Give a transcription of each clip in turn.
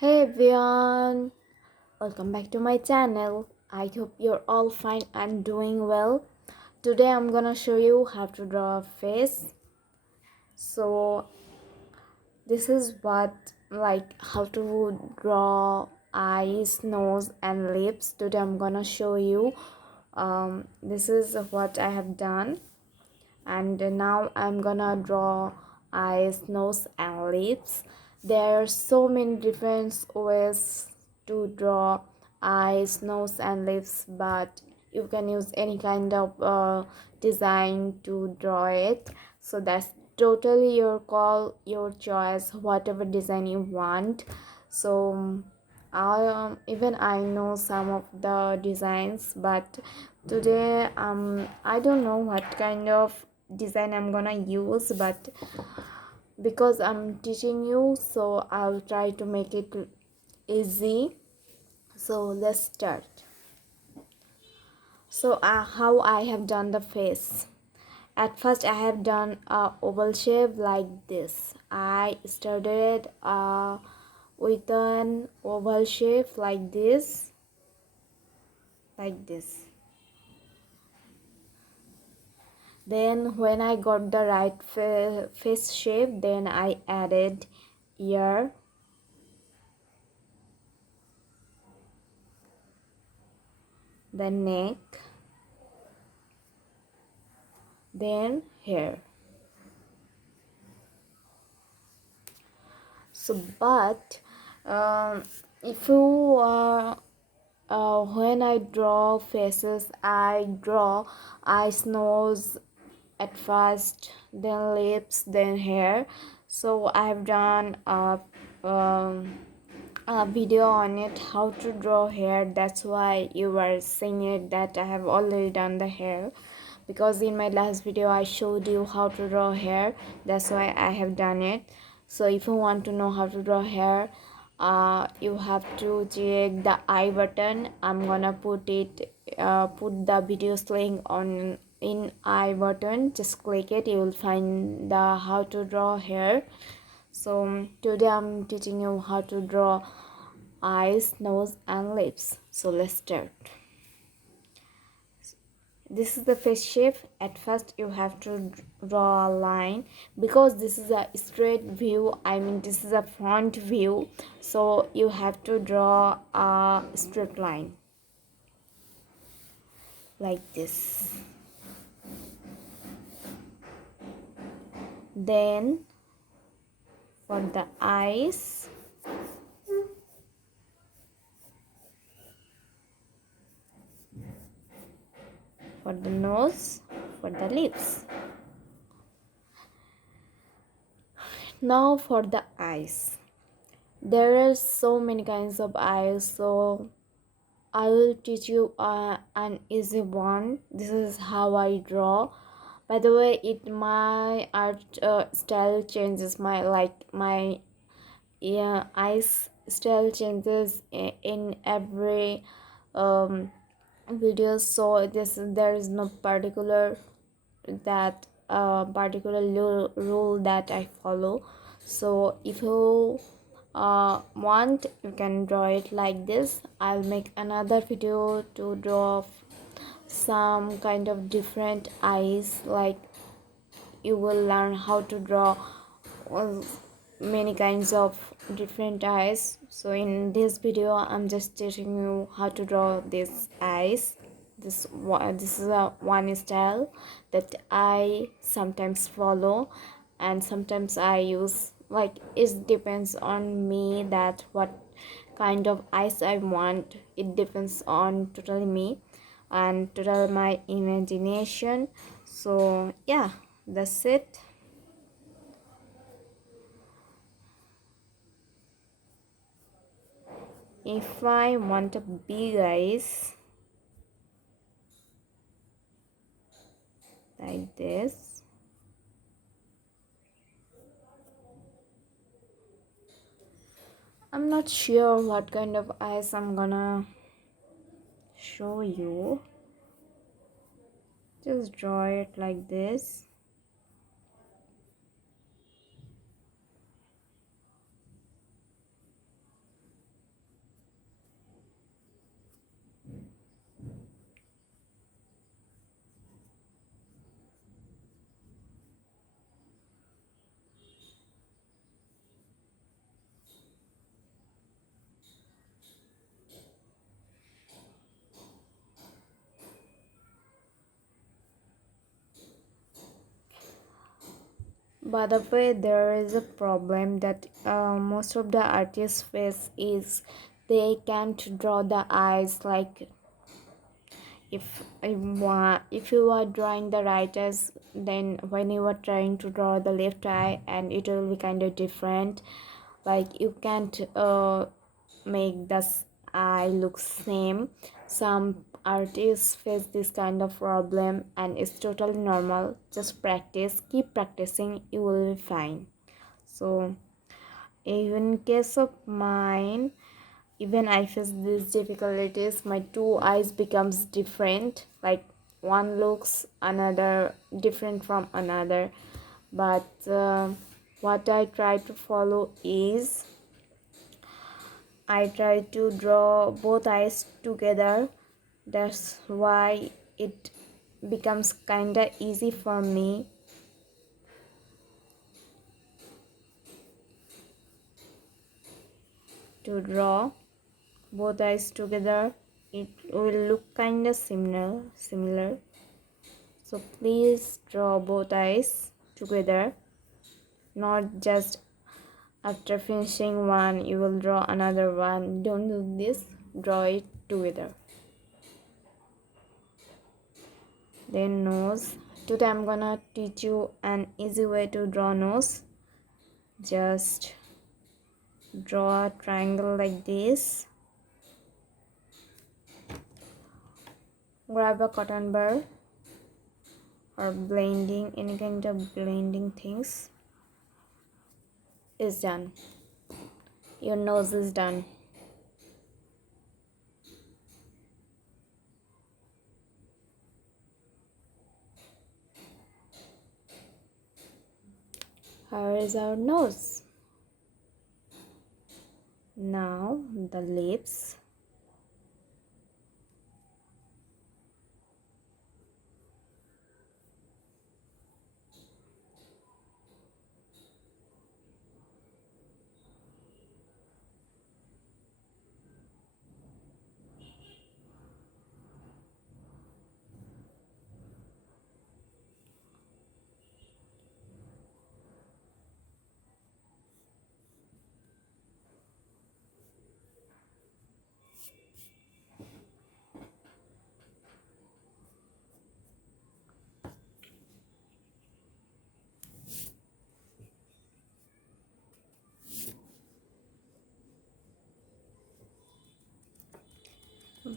Hey everyone, welcome back to my channel. I hope you're all fine and doing well. Today I'm gonna show you how to draw a face. So this is how to draw eyes, nose and lips. Today I'm gonna show you. This is what I have done, and now I'm gonna draw eyes, nose and lips. There are so many different ways to draw eyes, nose and lips, but you can use any kind of design to draw it. So that's totally your call, your choice, whatever design you want. So even I know some of the designs, but today I don't know what kind of design I'm gonna use, but because I'm teaching you, so I'll try to make it easy. So let's start. So how I have done the face. At first I have done a oval shape like this. I started with an oval shape like this, then when I got the right face shape, then I added ear, the neck, then hair. So but if you when I draw faces, I draw eyes, nose at first, then lips, then hair. So I've done a video on it how to draw hair. That's why you were seeing it that I have already done the hair, because in my last video I showed you how to draw hair. That's why I have done it. So if you want to know how to draw hair, you have to check the I button. I'm gonna put the videos link on in I button. Just click it, you will find the how to draw hair. So today I'm teaching you how to draw eyes, nose and lips. So let's start. This is the face shape. At first you have to draw a line, because this is a straight view, this is a front view, so you have to draw a straight line like this. Then for the eyes, for the nose, for the lips. Now for the eyes, there are so many kinds of eyes, so I will teach you an easy one. This is how I draw. By the way, my art style changes, my eyes style changes in every video. So there is no particular rule that I follow. So if you want, you can draw it like this. I'll make another video to draw some kind of different eyes, like you will learn how to draw uh, many kinds of different eyes. So in this video I'm just teaching you how to draw these eyes. This is a one style that I sometimes follow, and sometimes I use, like, it depends on me that what kind of eyes I want. It depends on totally me and total my imagination. So yeah, that's it. If I want a big eyes like this, I'm not sure what kind of eyes I'm gonna show you. Just draw it like this. By the way, there is a problem that most of the artists face is they can't draw the eyes. Like if you are drawing the right eyes, then when you are trying to draw the left eye, and it will be kind of different. Like you can't make the eye look same. Some artists face this kind of problem, and it's totally normal. Just practice, keep practicing, you will be fine. So in case of mine, even I face these difficulties, my two eyes becomes different. Like one looks another different from another. But what I try to follow is I try to draw both eyes together. That's why it becomes kinda easy for me to draw both eyes together. It will look kinda similar. So please draw both eyes together, not just after finishing one you will draw another one. Don't do this, draw it together. Then nose. Today I'm gonna teach you an easy way to draw nose. Just draw a triangle like this. Grab a cotton bar or blending, any kind of blending things. Is done. Your nose is done. Here is our nose. Now the lips.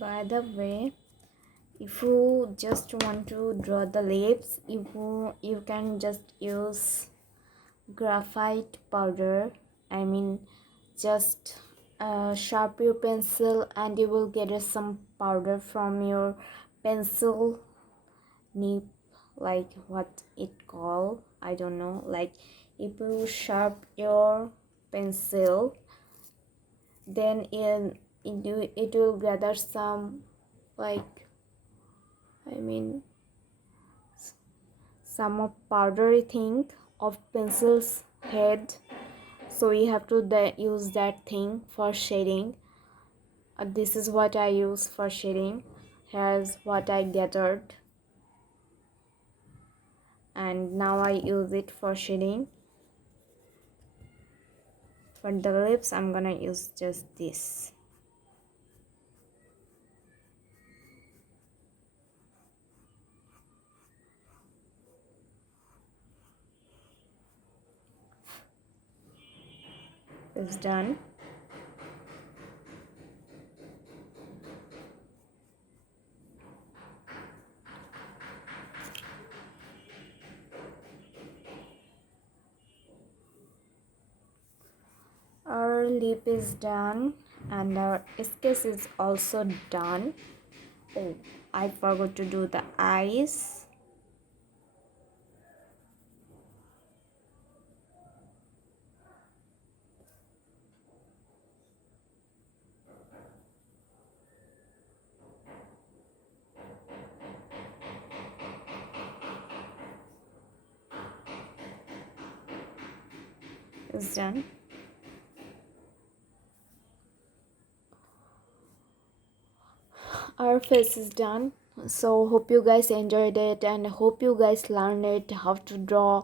By the way, if you just want to draw the lips, you can just use graphite powder. I mean, just sharp your pencil and you will get some powder from your pencil nib, like what it called, I don't know. Like if you sharp your pencil, then it will gather some, like, I mean, some of powdery thing of pencil's head. So you have to use that thing for shading. This is what I use for shading. Here's what I gathered, and now I use it for shading. For the lips I'm gonna use just this. It's done. Our lip is done and our sketch is also done. Oh, I forgot to do the eyes. It's done. Our face is done. So hope you guys enjoyed it and hope you guys learned it how to draw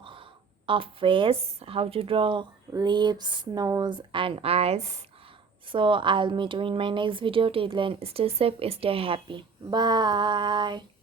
a face, how to draw lips, nose and eyes. So I'll meet you in my next video. Till then, stay safe, stay happy. Bye.